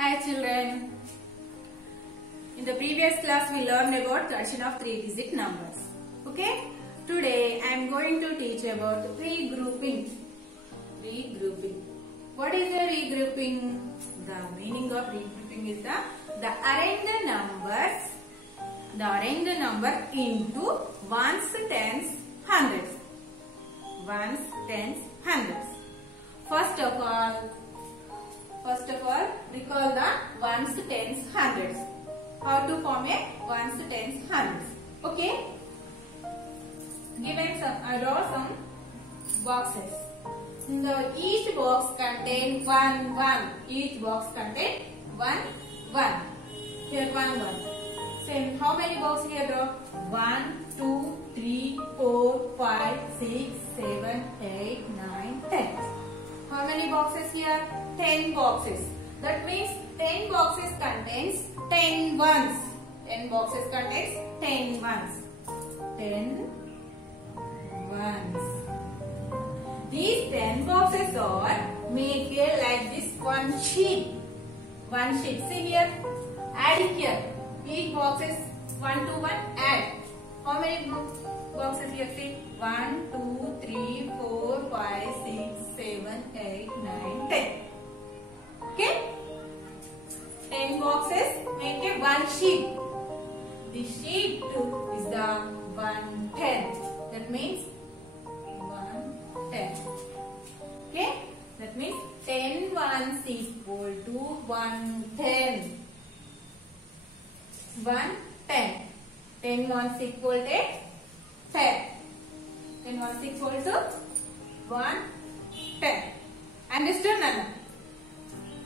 Hi children. In the previous class we learned about the addition of 3-digit numbers. Okay? Today I am going to teach about regrouping. Regrouping. What is the regrouping? The meaning of regrouping is the arrange the number into ones, tens, hundreds. Ones, tens, hundreds. First of all, recall the ones, tens, hundreds. How to form a ones, tens, hundreds. Okay? I draw some boxes. Each box contains one. Each box contains one. Here one. Same. How many boxes here draw? 1, 2, 3, 4, 5, 6, 7, 8, 9, 10. How many boxes here? 10 boxes. That means 10 boxes contains 10 ones. 10 boxes contains 10 ones. 10 ones. These 10 boxes are made here like this one sheet. One sheet. See here. Add it here. Each box is 1 to 1. Add. How many boxes here? See. 1, 2, 3, 4, 5, 6, 7, 8, 9, 10. Okay? 10 boxes make a one sheet. The sheet 2 is the 110. That means 110. Okay? That means 10 ones equal to 110. 110. 10 ones equal to 10. 10 ones equal to 110. Understood, Nana?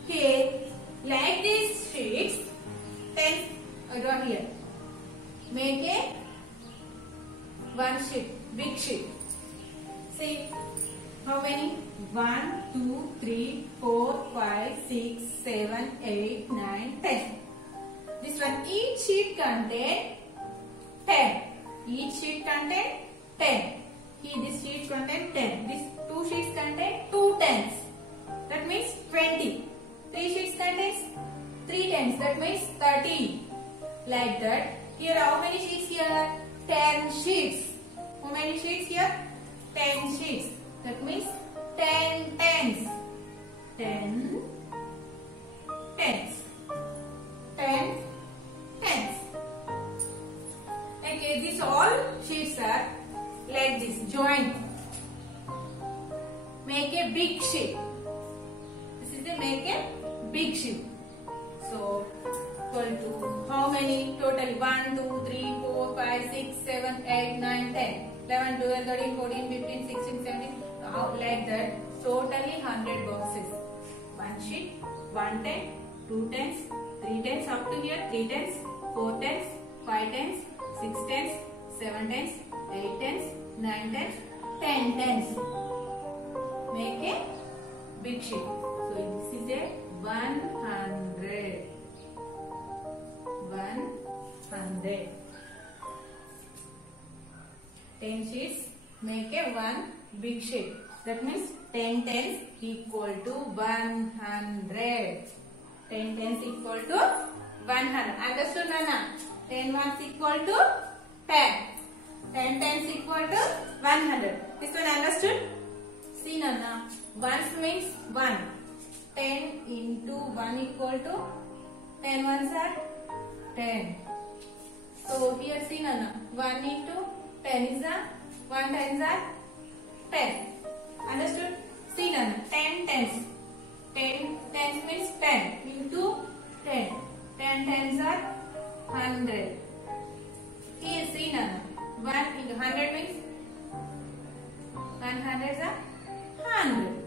Okay, like these sheets, 10 I draw here. Make a one sheet, big sheet. See, how many? 1, 2, 3, 4, 5, 6, 7, 8, 9, 10. This one, each sheet contain 10. Each sheet contain 10. Here, this sheet contain 10. These two sheets contain 2 tens. That means 20. 3 sheets contains 3 tens. That means 30. Like that. Here, how many sheets here? 10 sheets. How many sheets here? 10 sheets. That means 10 tens. 10 tens. 10 tens. Okay, these all sheets are like this, joint. Make a big sheet. This is the make a big sheet. So, equal to how many total? 1, 2, 3, 4, 5, 6, 7, 8, 9, 10. 11, 12, 13, 14, 15, 16, 17. Like that. Totally 100 boxes. One sheet, 1 ten, 2 tens, 3 tens up to here, 3 tens, 4 tens, 5 tens, 6 tens, 7 tens, 8 tens, 9 tens, 10 tens. Make a big sheet. So this is a 100. 100. 10 sheets make a one big sheet. That means 10 tens equal to 100. 10 tens equal to 100. Understood, Nana? 10 ones equal to 10. 10 tens equal to 100. This one understood? See, Nana. Ones means 1. 10 into 1 equal to 10 ones are 10. So here see, Nana. 1 into 10 is a 1 tens are 10. Understood? See, Nana. 10 tens. 10 tens means 10 into 10. 10 tens are 100. Here see, Nana. 1 into 100 means 100 is a 100.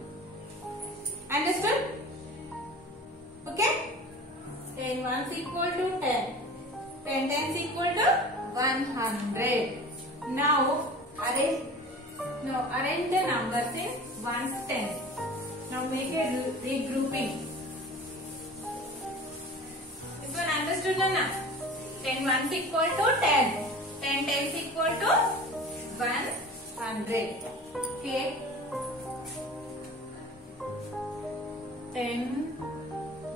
Understood? Okay? 10 ones equal to 10. 10 tens equal to 100. Now arrange the numbers in ones, tens. Now make a regrouping. This one understood, Nana? 10 ones equal to 10. 10 tens equal to 100. Okay. 10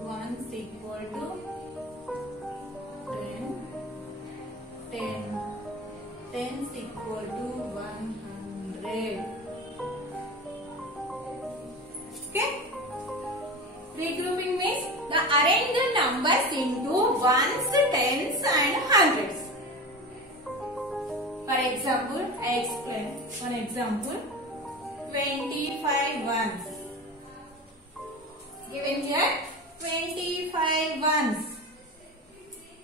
ones equal equal to 10. 10. Tens equal to 100. Okay? Regrouping means the arrange the numbers into ones, tens and hundreds. For example, I explain one example. 25 ones. Given here 25 ones.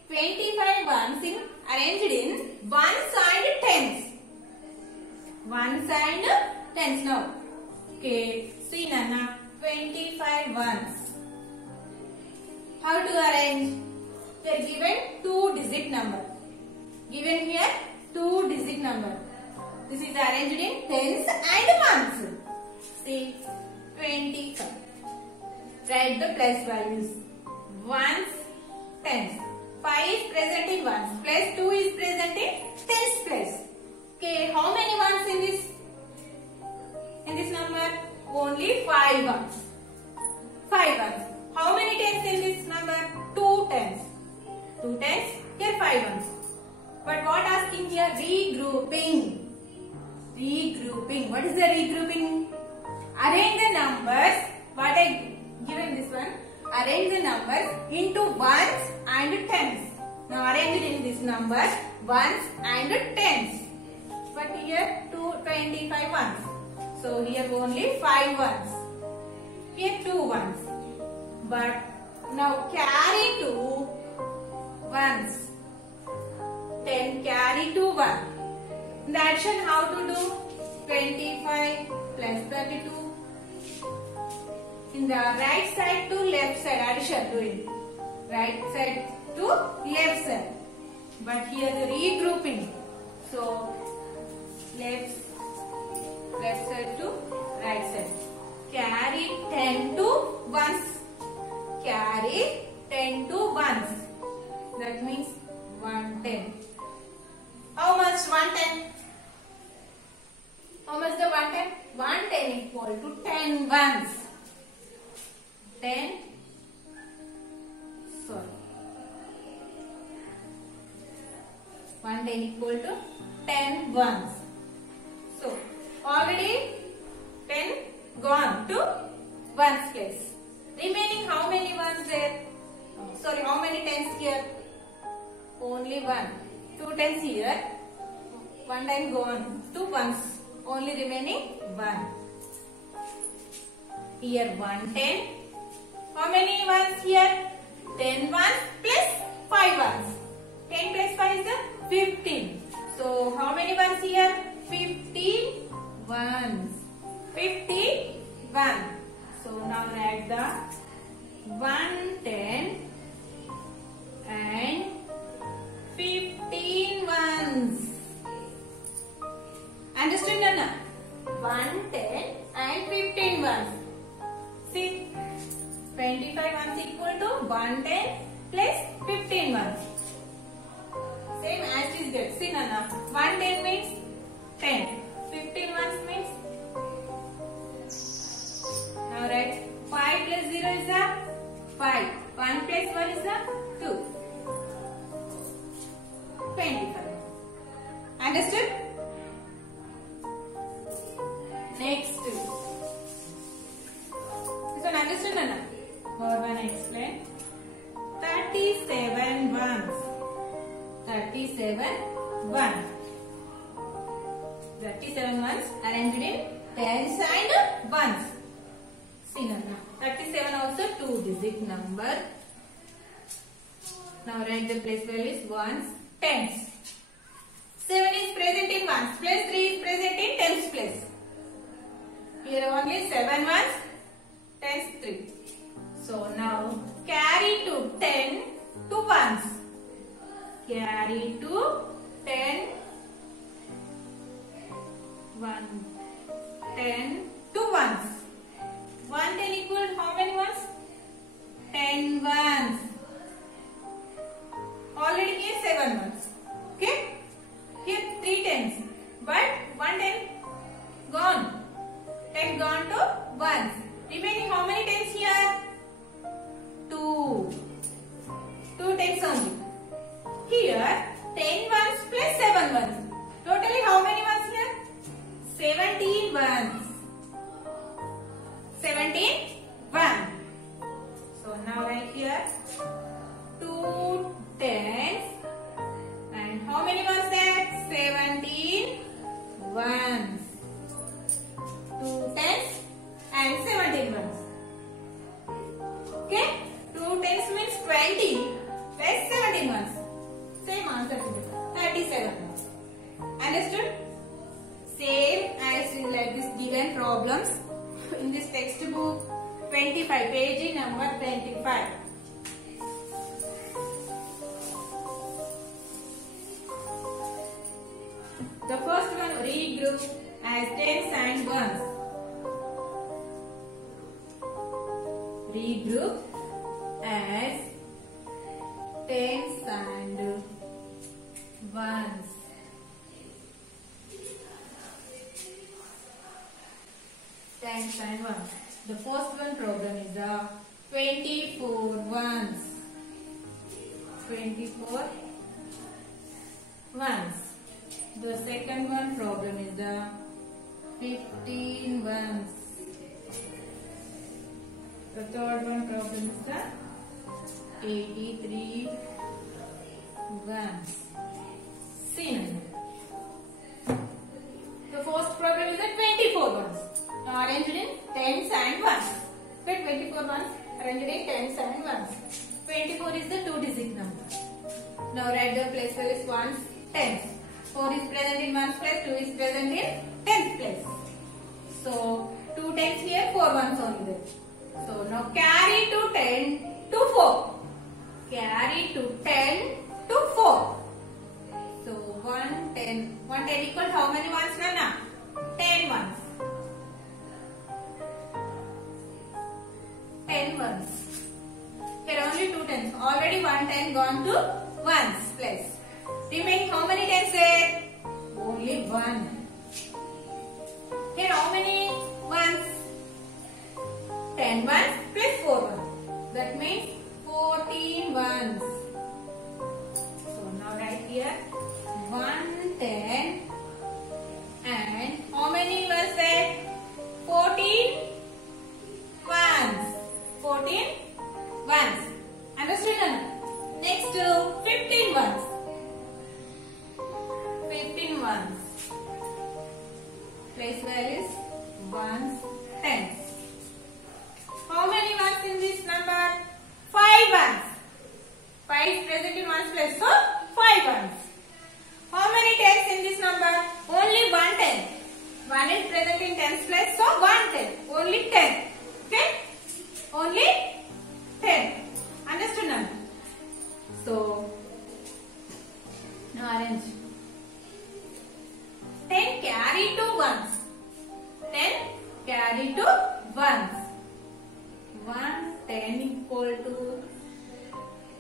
25 ones arranged in ones and tens. Ones and tens now. Okay, see Nana, 25 ones. How to arrange? They are given 2-digit number. Given here 2-digit number. This is arranged in tens and ones. See 25. Write the plus values. Ones, tens. 5 is present in ones. Plus 2 is present in tens place. Okay, how many ones in this number? Only 5 ones. 5 ones. How many tens in this number? 2 tens. 2 tens. Here 5 ones. But what asking here? Regrouping. Regrouping. What is the regrouping? Arrange the numbers. What I given this one? Arrange the numbers into ones and tens. Now arrange it in this number ones and tens. But here 25 ones. So here only 5 ones. Here 2 ones. But now carry 2 ones. 10 carry 2 1. The addition how to do? 25 plus 32. In the right side to left side addition doing. Right side to left side. But here the regrouping. So left side to right side. Carry 10 to ones. Carry 10 to ones. That means 110. How much 110? How much the 110? 110 equal to 10 ones. 10. Sorry. 110 equal to 10 ones. So already 10 gone to ones place. Remaining how many ones there? Sorry, how many tens here? Only 1. 2 tens here. 1 time gone to ones. Only remaining 1. Here 110. How many ones here? 10 ones plus 5 ones. 10 plus 5 is 15. So how many ones here? 15 ones. 51. So now write the 110 and 15 ones. Understood, Nana? 110 and 15 ones. See, 25 ones equal to 110 plus 15 ones. Same as is there. See, Nana? 110 means 10. 15 ones means. Now write 5 plus 0 is a 5. 1 plus 1 is a 2. 25. Understood? Next. This one understood, Nana? More one explain. 37 ones. 37 1. 37 ones arranged in tens and ones. See, Nana? 37 also 2-digit number. Now write the place values ones, tens. 7 is present in ones place, 3 is present in tens place. Here only 7 ones, tens 3. So now carry to 10 to ones. Carry to 10 1 10 to ones. 110 equal how many ones? 10 ones. Already here 7 ones. Okay? Here 3 tens. But 110 gone. 10 gone to 1. Remaining how many tens here? 2. 19 plus 17 ones. Same answer. 37. Understood? Same as in like this given problems in this textbook 25, page number 25. The first one regroup as tens and ones. Regroup as tens and ones. Tens and ones. The first one problem is the 24 ones. 24 ones. The second one problem is the 15 ones. The third one problem is the 83 ones. See now. The first problem is the 24 ones. Now arranged in tens and ones. The 24 ones arranged in tens and ones. 24 is the 2-digit number. Now write the place value is ones, tens. 4 is present in ones place, 2 is present in tens place. So 2 tens here, 4 ones only there. So now carry to 10 to 4. Carry to 10 to 4. So 110. 110 equal how many ones, Nana? 10 ones. 10 ones. Here only 2 tens. Already 110 gone to ones place. Remaining how many tens there? Only 1. Here how many ones? 10 ones plus 4 ones. That means 14 ones. So now write here 110 and how many ones there? 14 ones. 14 ones. Understood? Next 15 ones. 15 ones. Place values ones, tens. How many ones in this number? 5 ones. 5 is present in ones place, so 5 ones. How many tens in this number? Only 1 ten. 1 is present in tens place, so 1 ten. Only 10. Okay? Only 10. Understood now? So, now arrange. 10 carry to ones. 10 carry to ones. 1 10 equal to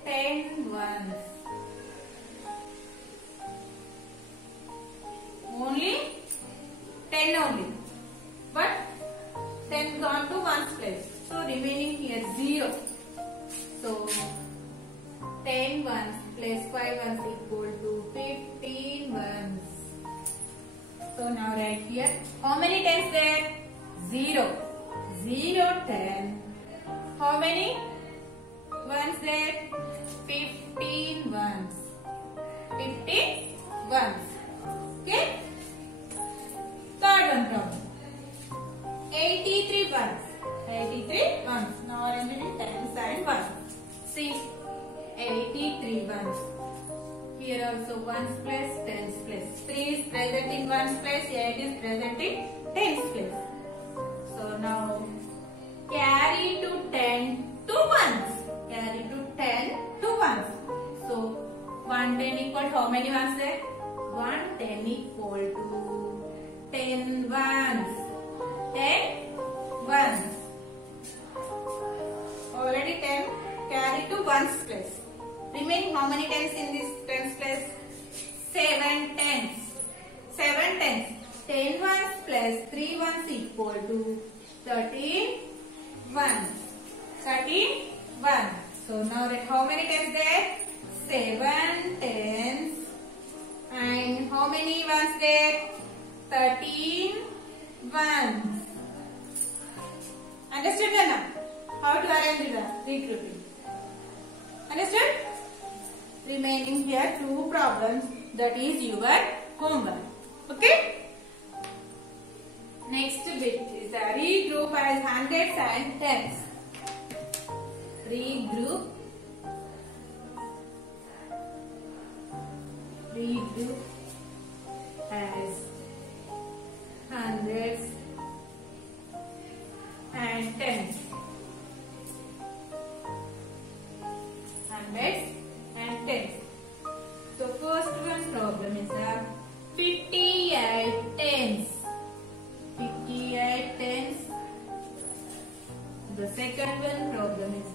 10 ones. Only 10 only. But 10 gone to ones place. So remaining here 0. So 10 ones plus 5 ones equal to 15 ones. So now write here. How many tens there? 0. 0, 10. How many ones there? 15 ones. 15 ones. Okay? Third one problem. 83 ones. 83 ones. Now arrange it in tens and ones. See, 83 ones. Here also ones plus tens place. 3 is present in ones place, 8 is present in tens place. So now carry to 10 to ones. Carry to 10 to ones. So 110 equal how many ones there? 110 equal to 10 ones. 10 ones. Already 10 carry to ones place. Remaining how many tens in this tens place? 7 tens. 7 tens. 10 ones plus 3 ones equal to 13 ones. 13 ones. So now how many tens there? 7 tens. And how many ones there? 13 ones. Understood now? How to arrange the regrouping? Understood? Remaining here 2 problems, that is your homework. Okay? Next bit is the regroup as hundreds and tens. Regroup read as hundreds and tens. Hundreds and tens. So first one problem is 58 tens. 58 tens. The second one problem is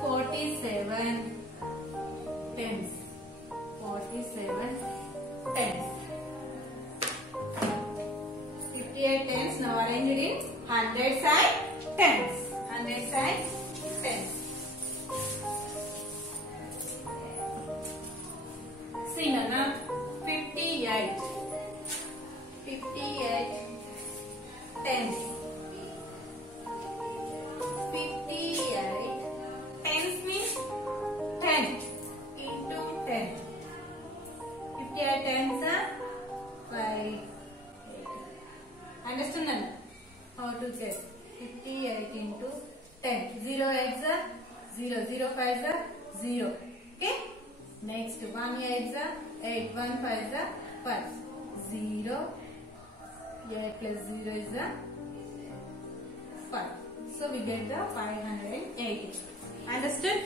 47 tens. 47 tens. 58 tens. Now arrange it in hundreds and tens. Hundreds and tens. See Nana, 58. 58 tens. 58 tens means 10 into 10. 58 tens are 5. Understand Nana? How to get 58 into 10. 0 8s are 0. 0 5s are 0. Okay? Next 1 8s are 8. 1 5s are 5. 0. 8 plus 0 is 5. So we get the 580. Understood?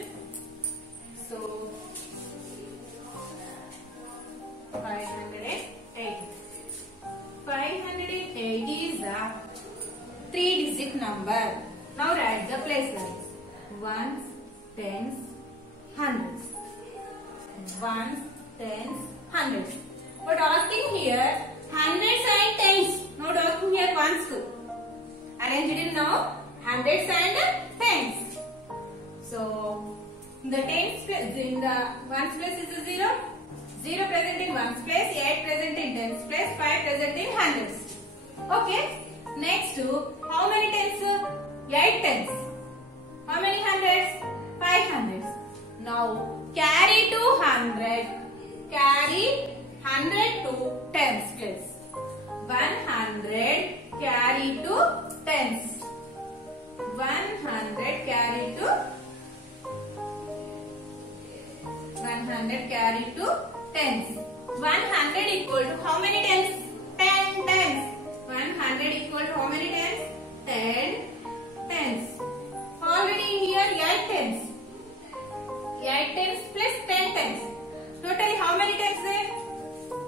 So 580. 580 is a 3-digit number. Now write the place values. Ones, tens, hundreds. Ones, tens, hundreds. But asking here hundreds and tens. Not asking here ones too. Arrange it in now hundreds and tens. So in the tens place, in the ones place is a 0. 0 present in ones place, 8 present in tens place, 5 present in hundreds. Okay. Next to how many tens? 8 tens. How many hundreds? 5 hundreds. Now carry to 100. Carry 100 to tens place. 100 carry to tens. 100 carry to 100 carry to tens. 100 equal to how many tens? 10 tens. 100 equal to how many tens? 10 tens. Already here 8 tens. 8 tens plus 10 tens. Totally how many tens there?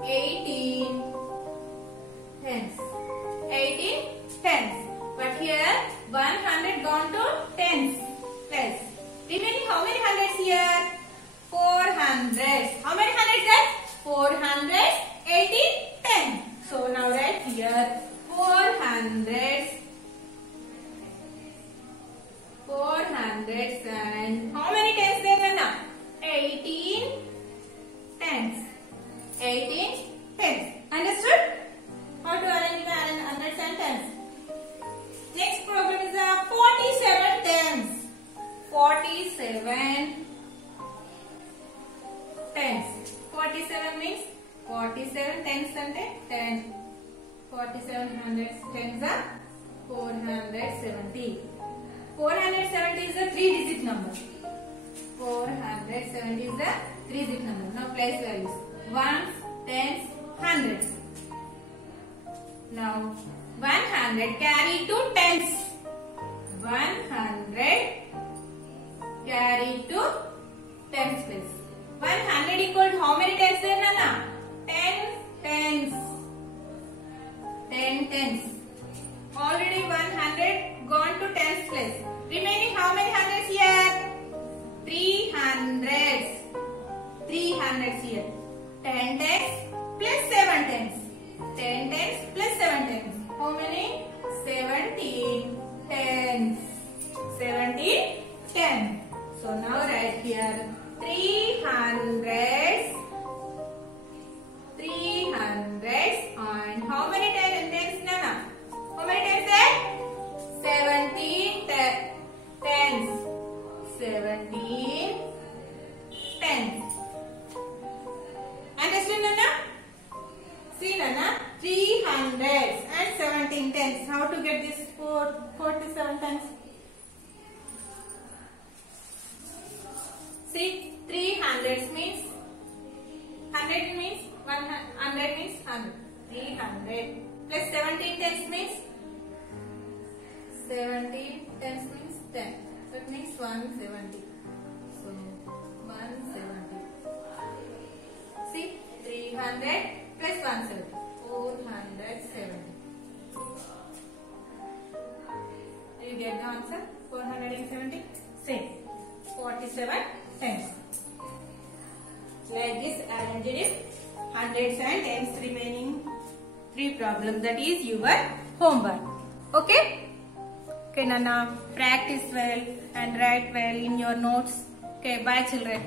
18 tens. 18 tens. But here 100 gone to tens plus. Remaining how many hundreds here? 400. How many hundreds there? 400, 80, 10. So now write here 400. 400 and how many tens there now? 18 tens. 18 tens. Understood? How to arrange the hundreds and tens? Next problem is 47 tens. 47 tens. 47 means 47 tens ante 10. 47 hundreds tens are 470. 470 is a 3-digit number. 470 is a 3-digit number. Now place values. Ones, tens, hundreds. Now 100 carry to tens. 100 carry to tens place. 100 equal to how many tens there, Nana? 10 tens. 10 tens. Already 100 gone to tens place. Remaining how many hundreds here? 300s. 300s here. 10 tens plus 7 tens. 10 tens plus 7 tens. How many? 17 tens. 17 10. So now write here 300s. 300s and how many tens, Nana? How many tens there? 17 tens. 17 tens. Understand, Nana? See, Nana, 300s and 17 tens. How to get this 47 tens? See, 300s means 10. That means 170. So 170. See, 300 plus 170. 470. Do you get the answer? 470. Same. 47 times. Like this, I did it. Hundreds and tens remaining 3 problems. That is your homework. Okay? Okay, Nana. Practice well and write well in your notes. Okay, bye children.